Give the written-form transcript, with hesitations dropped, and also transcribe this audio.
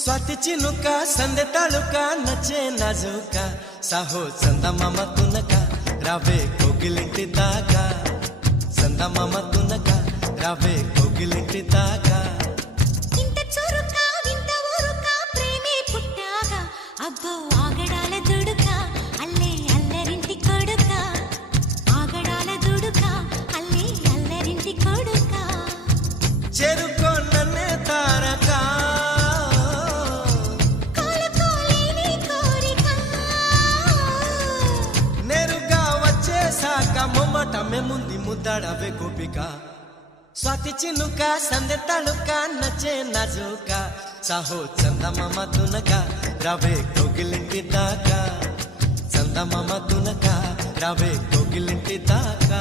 स्वाती चिनुका संदे तालुका नचे नाजुका साहो चंदमाम तुनका रावे कोगिलिंटी दागा चंदमाम तुनका रावे कोगिलिंटी दागा इंत चुरुका विंत ऊरुका प्रेमे पुट्टागा अब्बो आगडाల దుడుకా అల్లే అల్లరింటి కొడుకా ఆగడాల దుడుకా అల్లే అల్లరింటి కొడుకా చెరుకో నన్నే తారకా మొమ్మటమే ముందు ముద్దాడవే గోపిక స్వాతి చినుక సందె తళుక నచ్చే నాజుక సాహో చందమామ తునక రావే కోగిలింటి దాకా చందమామ తునక రావే కోగిలింటి దాకా